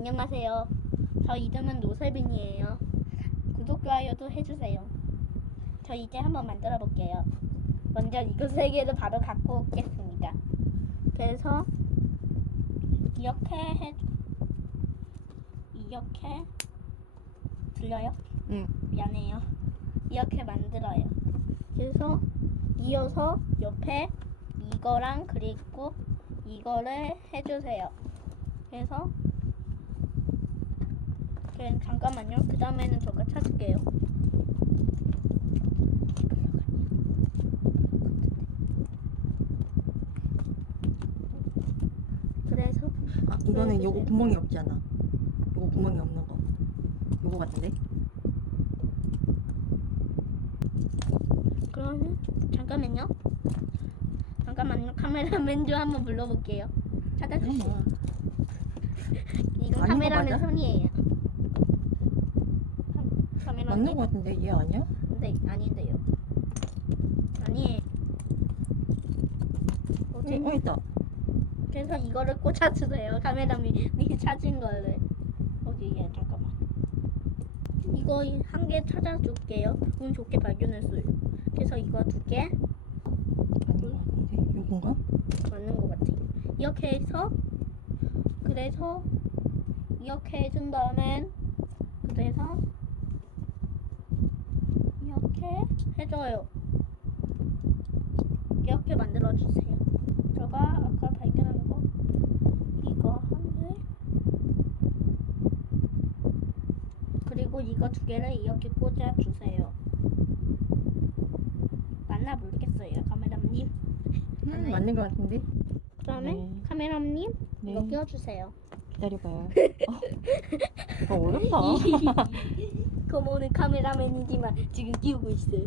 안녕하세요. 저 이름은 노설빈이에요. 구독, 좋아요도 해주세요. 저 이제 한번 만들어 볼게요. 먼저 이거 세 개를 바로 갖고 오겠습니다. 그래서 이렇게 해 이렇게 들려요? 응. 미안해요. 이렇게 만들어요. 그래서 이어서 옆에 이거랑 그리고 이거를 해주세요. 그래서 그냥 잠깐만요. 그 다음에는 저거 찾을게요. 그래서 아, 이거는. 요거 구멍이 없잖아. 요거 구멍이 없는 거. 요거 같은데? 그러면 잠깐만요. 잠깐만요. 카메라맨 좀 한번 불러볼게요. 찾아주세요. 잠깐만. 이건 아닌 거 카메라맨 맞아? 손이에요. 카- 맞는 거 같은데 얘 아니야? 네 아닌데요. 아니에요. 응, 어 있다. 그래서 이거를 꽂아주세요. 카메라맨이 찾은 거를. 어디에 잠깐만. 이거 한 개 찾아줄게요. 운 좋게 발견했어요. 그래서 이거 두 개. 아닌 거 같은데. 요건가? 맞는 것 같아요. 이렇게 해서 그래서 이렇게 해준 다음엔 그래서 이렇게 해줘요. 이렇게 만들어 주세요. 제가 아까 발견한 거 이거 한 개. 그리고 이거 두 개를 이렇게 꽂아 주세요. 맞나 모르겠어요, 카메라님. 음, 맞나요? 맞는 거 같은데. 그 다음에 네. 카메라님 네. 이거 끼워주세요. 기다려봐요. 어, 이거 어렵다. 그모는 카메라맨이지만 지금 끼우고 있어요.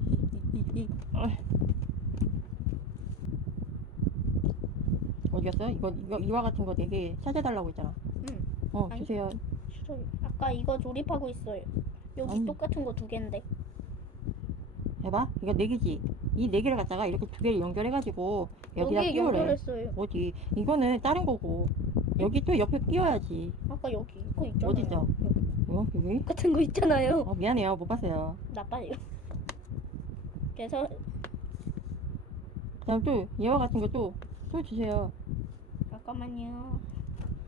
어디 갔어? 이거 이거 이와 같은 거 되게 찾아달라고 했잖아. 응. 어 아니. 주세요. 싫어요. 아까 이거 조립하고 있어요. 여기 아니. 똑같은 거 두 개인데. 해봐. 이거 네 개지. 이 네 개를 갖다가 이렇게 두 개를 연결해가지고 여기다 여기에 끼우래. 연결했어요. 어디? 이거는 다른 거고 여기 또 옆에 끼워야지. 아까 여기 이거 있잖아요. 어디죠? 여기 어 여기? 똑같은 거 있잖아요. 어 미안해요 못 봤어요. 나빠요. 그래서 그다음 또 얘와 같은 거 또 또 주세요. 잠깐만요.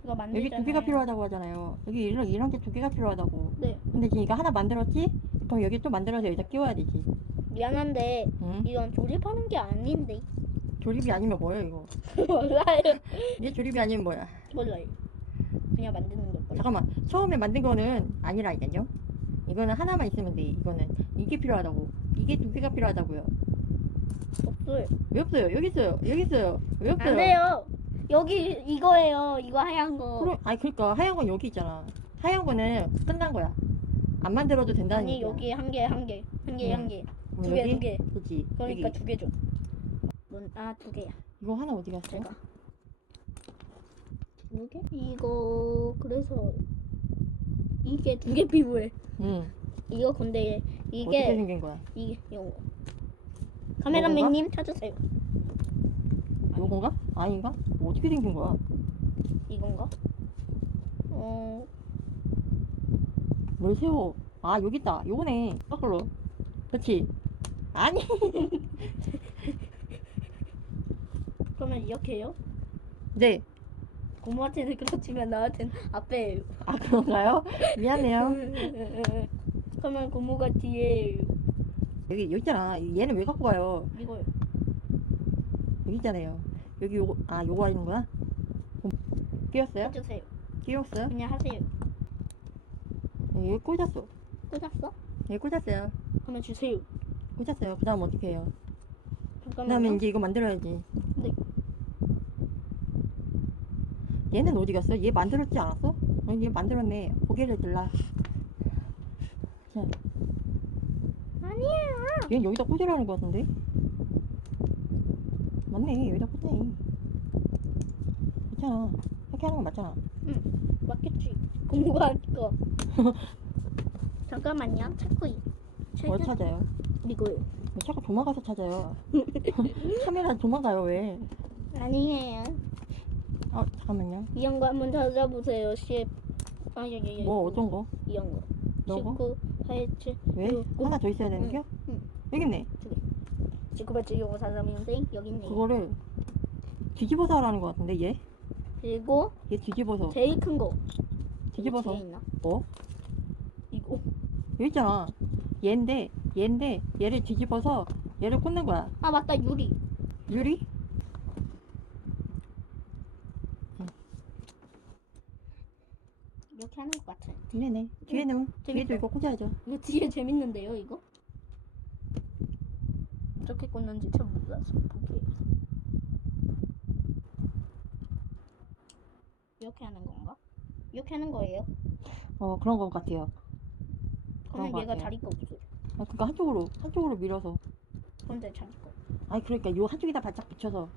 이거 여기 만들잖아요. 두 개가 필요하다고 하잖아요. 여기 이런 이런 게 두 개가 필요하다고. 네. 근데 지금 이거 하나 만들었지? 그럼 여기 또 만들어서 여기다 끼워야 되지. 미안한데 응? 이건 조립하는 게 아닌데. 조립이 아니면 뭐예요 이거? 몰라요. 이게 조립이 아니면 뭐야? 몰라요. 그냥 만드는 걸 거예요. 잠깐만 처음에 만든 거는 아니라니까요. 이거는 하나만 있으면 돼. 이거는 이게 필요하다고. 이게 두 개가 필요하다고요. 없어요. 왜 없어요? 여기 있어요. 여기 있어요. 왜 없어요? 안 돼요. 여기 이거예요. 이거 하얀 거. 그럼 아니 그러니까 하얀 건 여기 있잖아. 하얀 거는 끝난 거야. 안 만들어도 된다는 아니 얘기야. 여기 한 개, 한 개, 한 개, 응. 한 개. 두 개, 여기? 두 개. 그렇지. 그러니까. 두 개죠. 뭔, 아, 두 개야. 이거 하나 어디 갔어? 제가. 두 개? 이거 그래서 이게 두개 필요해. 응. 이거 근데 어떻게 이게 생긴 거야? 이게 이거. 카메라맨님 찾으세요. 요건가? 아닌가? 뭐 어떻게 생긴 거야? 이건가? 어, 뭘 세워? 아 여기 있다. 요거네. 거꾸로. 그렇지. 아니. 그러면 이렇게 해요? 네. 고모한테는 그렇지만 나한테는 앞에예요. 아 그런가요? 미안해요. 그러면 고모가 뒤에 여기 여기 있잖아. 얘는 왜 갖고 가요? 이거요. 여기 있잖아요. 여기 요거 아 요거 하는 거야? 어, 끼웠어요? 해주세요. 끼웠어요? 그냥 하세요. 여기 꽂았어. 꽂았어? 여기 꽂았어요. 그러면 주세요. 꽂았어요. 그다음 어떻게 해요? 잠깐만요. 그다음에 이제 이거 만들어야지. 네. 얘는 어디 갔어? 얘 만들었지 않았어? 어, 얘 만들었네. 고개를 들라. 자, 아니야. 얘는 여기다 꽂으라는 거 같은데? 맞네. 여기다 꽂네. 괜찮아. 이렇게 하는 거 맞잖아. 맞겠지. 고모가 한 거. 잠깐만요. 찾고 있. 뭘 찾아요? 이거요. 왜 자꾸 도망가서 찾아요? 카메라 도망가요, 왜? 아니에요. 어, 잠깐만요. 이런 거 한번 찾아보세요. 시 아, 여기, 여기. 뭐 어떤 거? 이런 거. 이런 거? 19, 87, 왜? 하나 더 있어야 되는 응, 겨? 응. 여기 있네. 19, 87, 65, 43, 6, 여기 있네. 그거를 뒤집어서 하라는 것 같은데 얘? 그리고 얘 뒤집어서 제일 큰 거. 뒤집어서 뒤에 있나? 뭐? 이거. 여기 있잖아. 얘인데 얘인데 얘를 뒤집어서 얘를 꽂는 거야. 아, 맞다. 유리. 유리? 이렇게 하는 것 네네. 뒤에는 뒤에도. 이거 꽂아야죠. 이거 뒤에 재밌는데요, 이거? 어떻게 꽂는지 참 몰라서 볼게요. 이렇게 하는 건가? 이렇게 하는 거예요? 어 그런 것 같아요. 것 얘가 같아요. 다리가 없어요. 아 그러니까 한쪽으로 한쪽으로 밀어서. 근데 자리가 아니 그러니까 요 한쪽에다 바짝 붙여서.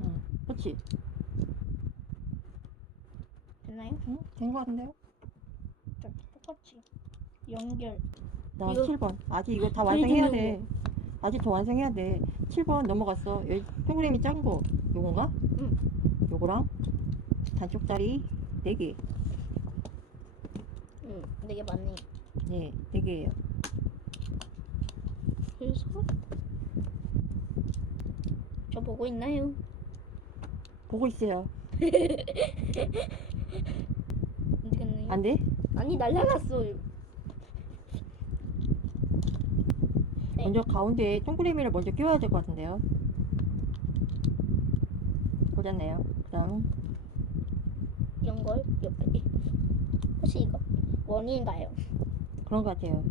응. 그렇지. 됐나요? 응? 된것 같은데요? 자, 똑같이 연결. 나 이거- 7번. 아직 이거 다 완성해야 돼. 아직 더 완성해야 돼. 7번 넘어갔어. 여기 동그라미 작은 거. 요건가? 응. 요거랑 단쪽다리 4개. 응, 되게 많네. 네, 4개예요. 그래서 저 보고 있나요? 보고 있어요. 안 돼? 아니 날라갔어요. 네. 먼저 가운데에 동그라미를 먼저 끼워야 될 것 같은데요. 꽂았네요. 그 다음, 이런 걸 옆에. 혹시 이거 원인가요? 그런 것 같아요.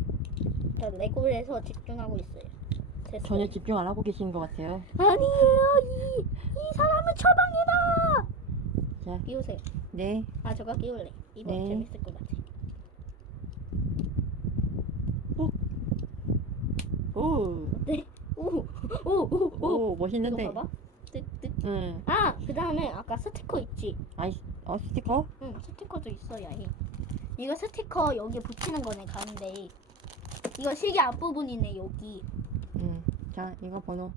저 레고에서 집중하고 있어요. 됐어요. 전혀 집중 안 하고 계시는 것 같아요. 아니에요. 이, 이 사람은 처방이다. 자, 끼우세요. 네. 아 저거 끼울래. 이거 네. 재밌을 것 같아. 오, 네. 오, 오, 오, 오. 오, 멋있는데. 봐봐. 뜩뜩. 응. 아, 그 다음에 아까 스티커 있지? 아이, 어, 스티커? 응, 스티커도 있어야 해. 이거 스티커 여기 붙이는 거네, 가운데. 이거 시계 앞부분이네, 여기. 응. 자, 이거 번호.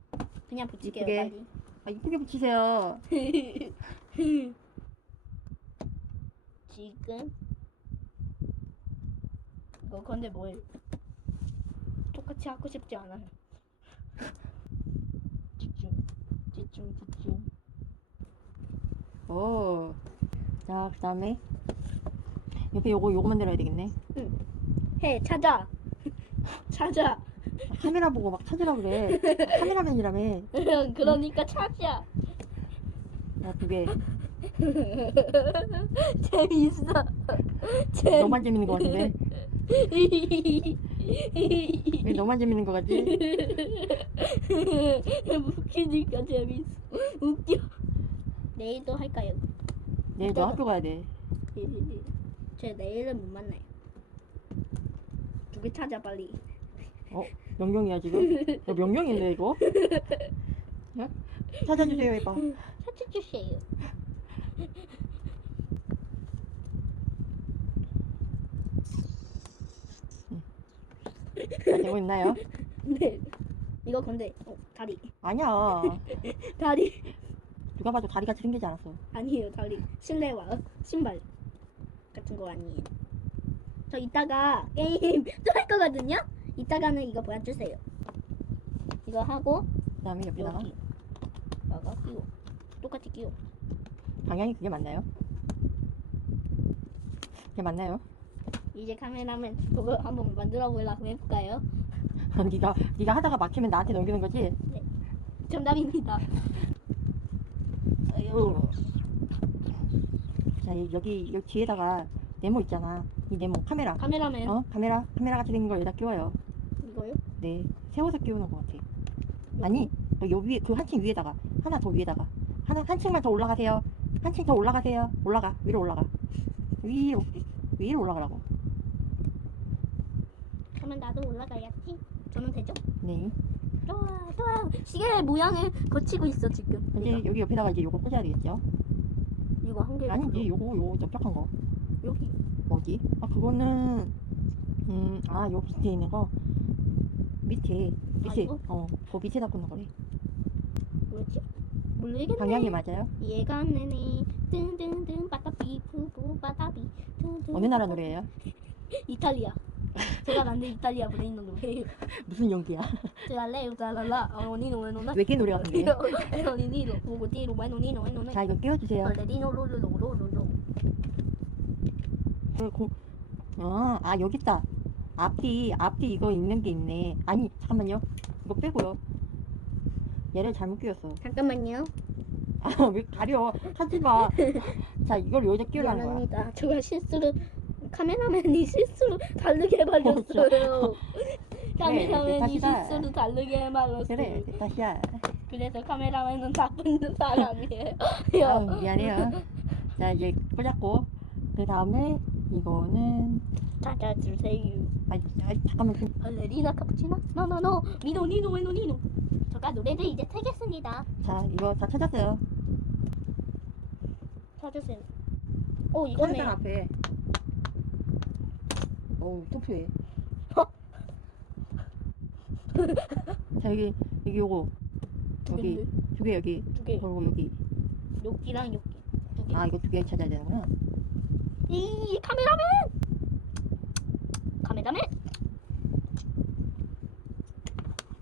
그냥 붙일게요, 이쁘게. 빨리. 아, 이쁘게 붙이세요. 지금. 이거 근데 뭘. 똑같이 하고 싶지 않아요. 집중. 집중, 집중. 오. 자, 그 다음에. 옆에 요거, 요거 만들어야 되겠네. 해, 찾아. 찾아. 카메라 보고 막 찾으라 그래. 카메라맨이라며. 그러니까 찾아. 야, 두 개. 재밌어. 재밌어. 너만 재밌는 것 같은데? 왜 너만 재밌는 것 같지? 웃기니까 재밌어. 웃겨. 내일도 할까요? 내일 너 학교 가야 돼. 제 내일은 못 만나요. 두 개 찾아 빨리. 어? 명령이야, 지금? 야, 명령인데, 이거? 야? 찾아주세요, 해봐. 찾아주세요. 자, 되고 있나요? 네. 이거 근데 어, 다리. 아니야. 다리. 누가 봐도 다리같이 생기지 않았어. 아니에요 다리. 실내화 신발 같은 거 아니에요. 저 이따가 게임 또 할 거거든요. 이따가는 이거 보여주세요. 이거 하고 그 다음에 옆에다가 여기 끼워 똑같이 끼워. 방향이 그게 맞나요? 그게 맞나요? 이제 카메라맨 그거 한번 만들어 보려고 해볼까요? 네가 네가 하다가 막히면 나한테 넘기는 거지? 정답입니다. 어. 자 이- 여기 여기 뒤에다가 네모 있잖아. 이 네모 카메라. 카메라맨 어 카메라 카메라 같이 생긴 걸 여기다 끼워요. 이거요? 네 세워서 끼우는 것 같아. 아니 요 위에 그 한층 위에다가 하나 더 위에다가 하나 한 층만 더 올라가세요. 한 층 더 올라가세요. 올라가 위로 올라가 위로 위로 올라가라고. 그러면 나도 올라가야지. 저는 되죠? 네. 좋아 좋아. 시계 모양을 거치고 있어 지금. 이제 이거, 여기 옆에다가 이제 요거 꽂아야 되겠죠? 이거 한 개. 아니 이제 요거 요 넓적한 거 여기 어디? 아 그거는 음아요 밑에 있는 거 밑에 밑에 이거? 어그 밑에다 꽂는 거래. 뭐였지? 모르겠네. 방향이 맞아요? 얘가 안 내네. 뜬뜬뜬 빠따삐 푸푸 빠따삐. 뜬뜬 어느 나라 노래예요? 이탈리아. 제가 만든 이탈리아 노래 있는 노래예요. 무슨 연기야? 제가 레오 잘랄라 어니노 웨노나 외계 노래 같은데. 에노니니로 보고티로 웨노니노 웨노나 자 이거 끼워주세요. 발레리노 롤롤롤롤롤. 그 고... 아, 아 여기 있다. 앞뒤 앞뒤 이거 있는 게 있네. 아니 잠깐만요. 이거 빼고요. 얘를 잘못 끼웠어. 잠깐만요. 아 왜 가려? 하지 마. 자 이걸 여기다 끼우라는 거야. 미안합니다. 제가 실수로 카메라맨이 실수로 다르게 말렸어요. 카메라맨이 다시다. 실수로 다르게 말렸어요. 그래 다시야. 그래서 카메라맨은 나쁜 사람이에요. 아우, 미안해요. 자 이제 꽂았고 그 다음에 이거는 찾아주세요. 아, 아 잠깐만 좀 발레리나 카푸치노? 노노노 미노 니노 웨노 니노. 제가 노래를 이제 틀겠습니다. 자 이거 다 찾았어요. 찾으세요. 오 카메라 이거네. 앞에. 어우. 어? 자 여기 여기 요거 여기 두두개 여기 개. 그리고 여기 요끼랑 요끼. 두 개. 아 이거 두 개 찾아야 되는구나. 이 카메라맨. 카메라맨.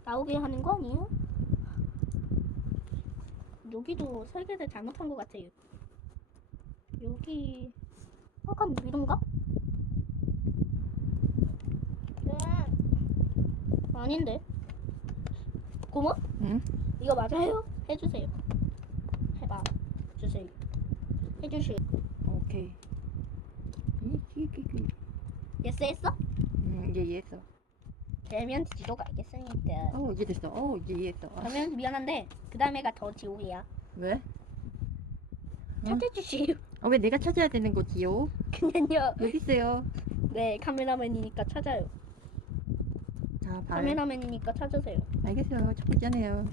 나오게 하는 거 아니에요? 여기도 설계를 잘못한 것 같아요. 여기 약간 이런가? 네. 아닌데. 고모? 응? 이거 맞아요? 해주세요. 해봐. 주세요. 해주세요. 오케이. 이, 이, 이, 이. 예스 했어? 음 이제 이해 되면 지도가 알겠습니다. 어 이제 됐어. 어 이제 이해했어. 아, 그러면 미안한데 그 다음에가 더 지옥이야. 왜? 어? 찾아주시오. 아, 왜 내가 찾아야 되는 거지요? 그냥요. 여기 있어요. 네 카메라맨이니까 찾아요. 자, 발. 카메라맨이니까 찾으세요. 알겠어요. 찾고 있잖아요.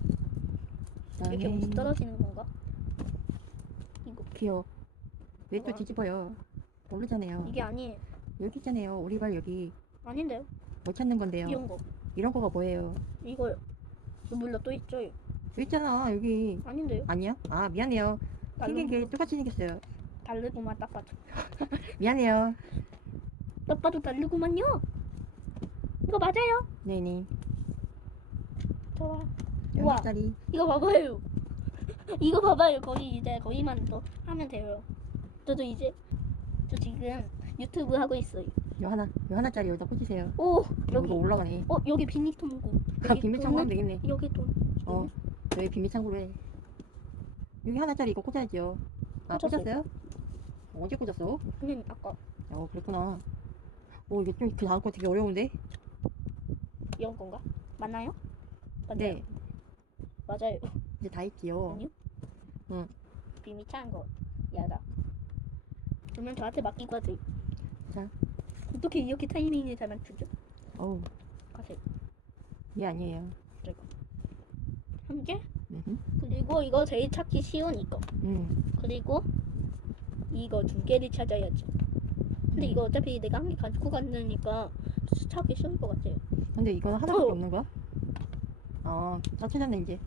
이렇게 무슨 떨어지는 건가? 이거 귀여워. 왜 또 뭐가? 뒤집어요? 모르잖아요. 이게 아니에요. 여기 있잖아요. 오리발 여기. 아닌데요? 뭐 찾는 건데요? 이런 거. 이런 거가 뭐예요? 이거요. 물러 또 있죠. 여기 있잖아. 여기. 아닌데요? 아니야? 아 미안해요. 생긴 게 똑같이 생겼어요. 다르구만 딱 봐도. 미안해요. 딱 봐도 다르구만요. 이거 맞아요. 네네. 좋아. 우와. 여기짜리. 이거 봐봐요. 이거 봐봐요. 거의 이제 거기만 더 하면 돼요. 저도 이제 저 지금 유튜브 하고 있어요. 요 하나. 요 하나짜리 여기다 꽂으세요. 오 여기 여기 올라가네. 어 여기 비밀통구. 아 비밀 창고 하면 되겠네. 여기 돈. 어. 여기 비밀 창고로 해. 여기 하나짜리 이거 꽂아야죠. 아 꽂았어요. 꽂았어요? 언제 꽂았어? 그냥 아까 어 그랬구나. 오 이게 좀 그 다음 거 되게 어려운데? 이런 건가? 맞나요? 맞나요? 네. 맞아요. 이제 다 했지요. 아니요. 응. 비밀찬 거. 야다. 그러면 저한테 맡기고 하세요. 자. 어떻게 이렇게 타이밍을 잘 맞추죠? 어우 가세요. 얘 아니에요. 한 개. 음. 그리고 이거 제일 찾기 쉬운 이거. 음. 그리고 이거 두 개를 찾아야죠. 근데 음. 이거 어차피 내가 한 개 가지고 갔으니까 찾기 쉬울 것 같아요. 근데 이거는 하나밖에 어. 없는 거야? 어, 다 찾았네 이제.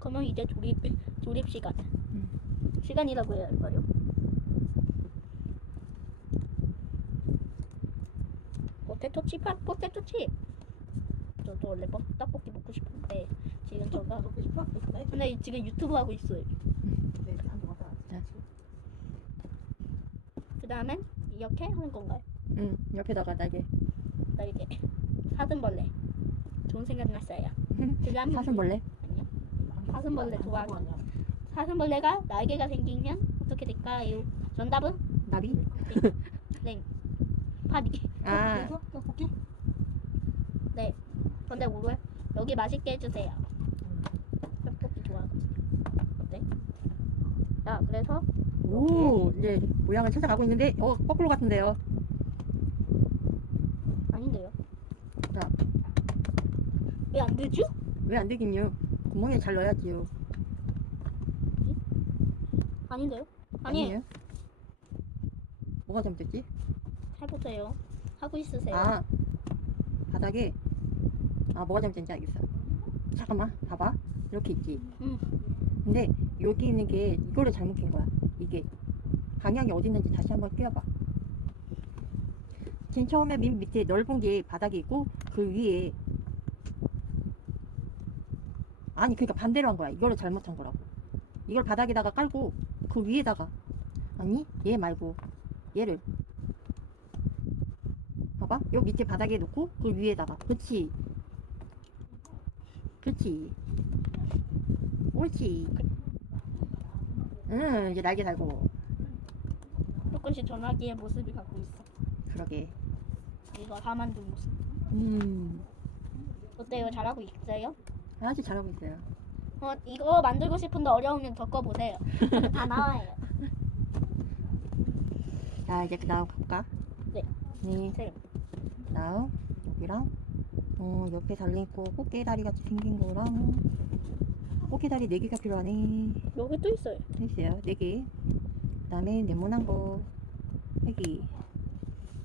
그러면 이제 조립 조립 시간. 음. 시간이라고 해야 할까요? 포테토 칩, 아, 포테토 칩. 저도 원래 뻑- 떡볶이 먹고 싶은데 지금 저가 근데 지금 유튜브 하고 있어요. 자, 그 다음엔 이렇게 하는 건가요? 응. 옆에다가 날개. 날개 사슴벌레. 좋은 생각 났어요. 그 다음 사슴벌레. 아니요. 사슴벌레 좋아하는 사슴벌레가 날개가 생기면 어떻게 될까요? 정답은 나비. 네. 파리. 아, 네. 근데 오늘 여기 맛있게 해주세요. 떡볶이 좋아하거든요. 어때? 자, 그래서 오, 이제 모양을 찾아가고 있는데, 어, 거꾸로 같은데요. 아닌데요. 자. 왜 안 되죠? 왜 안 되긴요? 구멍에 잘 넣어야지요. 아닌데요? 아니에요. 아니에요? 뭐가 잘못됐지? 해보세요. 하고 있으세요. 아, 바닥에. 아, 뭐가 잘못된지 알겠어. 잠깐만, 봐봐. 이렇게 있지. 응. 근데 여기 있는 게 이거를 잘못 낀 거야. 이게 방향이 어디 있는지 다시 한번 끼워봐. 지금 처음에 밑 밑에 넓은 게 바닥이 있고 그 위에 아니 그러니까 반대로 한 거야. 이거를 잘못한 거라고. 이걸 바닥에다가 깔고 그 위에다가 아니 얘 말고 얘를 봐봐. 요 밑에 바닥에 놓고 그 위에다가 그렇지. 그렇지. 옳지. 응, 이제 날개 달고. 조금씩 전화기의 모습을 갖고 있어. 그러게. 이거 다 만든 모습. 음, 어때요? 잘하고 있어요? 아주 잘하고 있어요. 어, 이거 만들고 싶은데 어려우면 겪어보세요. 다 나와요. 자, 이제 그 다음 가볼까? 네. 네, 네. 그 다음, 여기랑, 어, 옆에 달려있고, 꽃게다리 같이 생긴 거랑, 꽃게다리 4개가 필요하네. 여기 또 있어요. 있어요. 4개. 그 다음에 네모난 거, 3개.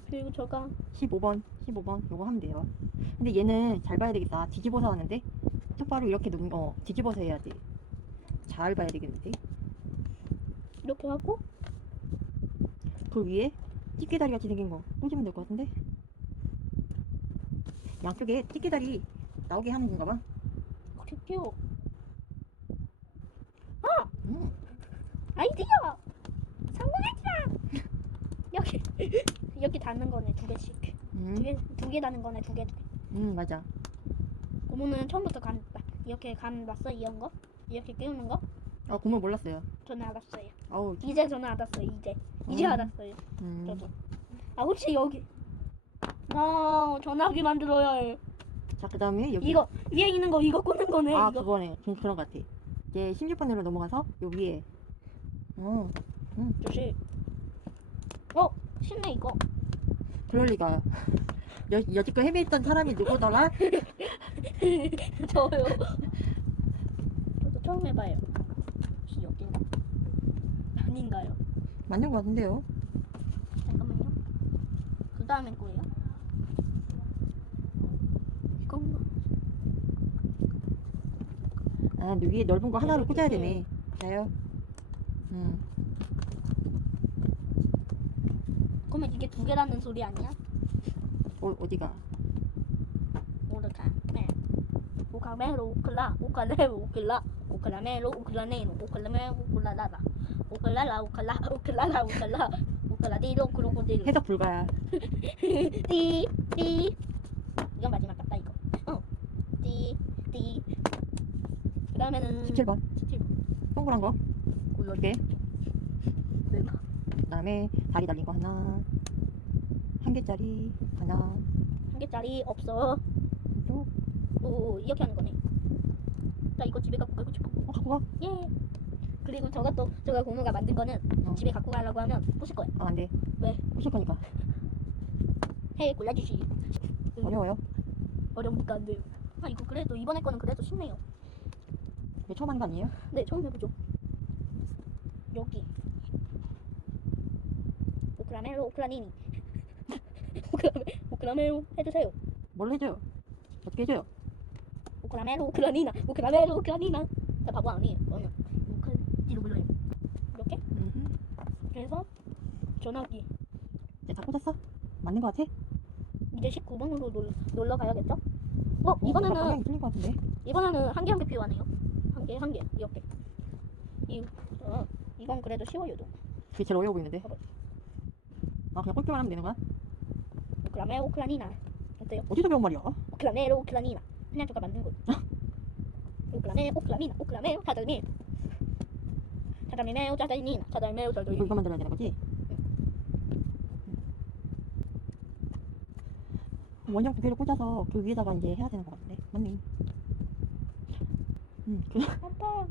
그리고 저가 15번, 15번 요거 하면 돼요. 근데 얘는 잘 봐야 되겠다. 뒤집어서 하는데 똑바로 이렇게 놓는 거 뒤집어서 해야 돼. 잘 봐야 되겠는데. 이렇게 하고 그 위에 띠끼다리 같이 생긴 거 꽂으면 될 것 같은데. 양쪽에 띠끼다리 나오게 하는 건가 봐. 이렇게 끼워. 음, 아이디어! 성공했다! 여기 여기 닿는 거네 두 개씩. 음, 두 개 두 개 닿는 거네 두 개. 음, 맞아. 고모는 처음부터 감 이렇게 감 봤어 이런 거? 이렇게 끼우는 거? 아, 고모 몰랐어요. 저는 알았어요. 아우, 이제 저는 알았어요. 이제 이제 음. 알았어요. 음. 저도. 아 혹시 여기 아 전화기 만들어야 해. 자, 그 다음에 여기. 이거 위에 있는 거 이거 꽂는 거네. 아, 이거. 그거네. 좀 그런 것 같아. 이제 16번으로 넘어가서 요 위에. 어, 조심. 어 쉽네 이거. 그럴 리가. 여, 여지껏 헤매있던 사람이 누구더라? 저요. 저도 처음 해봐요. 혹시 여긴가? 아닌가요? 맞는 것 같은데요. 잠깐만요. 그 다음엔 거예요? 이건가? 아, 근데 위에 넓은 거 하나로 꽂아야 되네. 자요. 음, 그러면 이게 두 개라는 소리 아니야? 어, 어디가? 모르가. 네. 오카메로 오클라 오카레로 오클라 오클라메로 오클라네노 오클라메 오클라라라 오클라라 오클라 오클라라 오클라 오클라디로 크로코디로 해석 불가야. 띠, 띠. 이건 마지막 같다, 이거. 어. 띠, 띠. 그 다음에는. 17번. 17번. 동그란 거. 골라. 두 개. 네. 그 다음에 다리 달린 거 하나. 한 개짜리 하나. 한 개짜리 없어. 또, 오, 이렇게 하는 거네. 나 이거 집에 갖고 가고 싶어. 어, 갖고 가. 예. 그리고 저가 또, 저가 고모가 만든 거는 어. 집에 갖고 가려고 하면 부실 거야. 아, 안 돼. 왜? 부실 거니까. 해, 골라주시. 어려워요. 어려우니까 안 돼요. 아, 이거 그래도, 이번에 거는 그래도 쉽네요. 이게 처음 하는 거 아니에요? 네, 처음 해보죠. 여기. 오크라멜로 오크라니니. 오크라멜, 오크라멜로 해주세요. 뭘 해줘요? 어떻게 해줘요? 오크라멜로 오크라니나. 오크라멜로 오크라니나. 나 바보 아니에요. 저는 오크 뒤로 불러요. 이렇게. 음, 그래서 전화기. 이제 다 꽂았어? 맞는 거 같아? 이제 19번으로 놀, 놀러 가야겠죠? 어, 어, 이번에는 틀린 거 같은데? 이번에는 한 개 한 개 필요하네요. 한 개, 한 개, 이렇게. 이, 어, 이건 그래도 쉬워요, 좀. 그게 제일 어려워 보이는데? 봐봐. 아, 그냥 꽂기만 하면 되는 거야? 오크라멜 오크라니나. 어때요? 어디서 배운 말이야? 오크라멜 오크라니나. 그냥 저가 만든 거. 오크라멜 오크라미나. 짜장면. 짜장면 짜장면. 짜장면 이거, 짜장면. 이거 만들어야 되는 거지? 원형 두 개를 꽂아서 그 위에다가 이제 해야 되는 거 같은데? 맞네. 음, 그 아빠,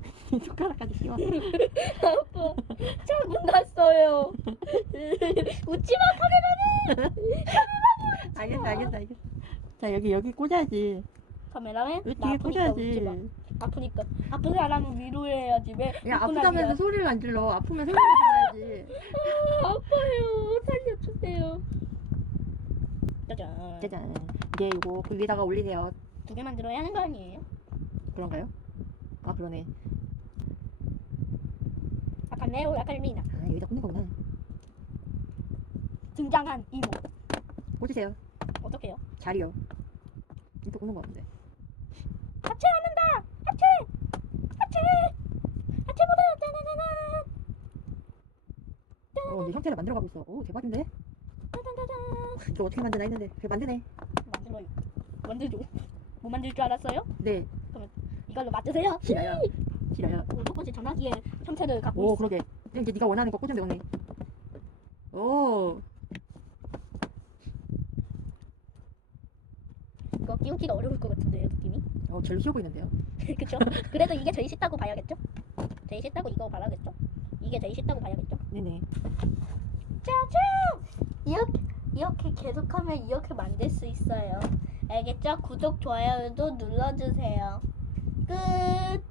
숟가락까지 씌워. 아빠. 자국 났어요. 웃지 마, 알겠어, 알겠어, 알겠어. 자, 여기, 여기 꽂아야지. 카메라맨. 여기 나 뒤에 아프니까 웃지 마. 꽂아야지. 아프니까. 아픈 사람은 위로해야지. 왜? 야, 웃고 아프다면서. 소리를 안 질러. 아프면 소리를 질러야지. 아, 아파요. 살려주세요. 짜잔. 짜잔. 이제 이거 그 위에다가 올리세요. 두 개 만 들어야 하는 거 아니에요? 그런가요? 아, 그러네. 매우 약할미나 아 여기다 꽂는 거구나. 등장한 이모 꽂으세요. 어떡해요? 자리요. 이렇게 꽂는 거 같은데. 합체하는다! 합체! 합체! 합체 모드! 따다다다! 어 이제 형태를 만들어가고 있어. 오 대박인데? 따다다다! 저 어떻게 만드나 했는데 그래 만드네. 만들어요. 만들죠. 뭐 만들 줄 알았어요? 네 이걸로 맞으세요. 싫어요. 싫어요. 오, 첫 번째 전화기의 형태를 갖고 오 있어. 그러게. 이제 네가 원하는 거 꽂으면 되겠네. 오 이거 끼우기가 어려울 것 같은데요, 느낌이. 어, 별로 쉬워 보이는데요. 그쵸? 그래도 이게 제일 쉽다고 봐야겠죠? 제일 쉽다고 이거 봐야겠죠? 이게 제일 쉽다고 봐야겠죠? 네네. 짜잔! 이렇게 이렇게 계속하면 이렇게 만들 수 있어요. 알겠죠? 구독 좋아요도 눌러주세요. 끝.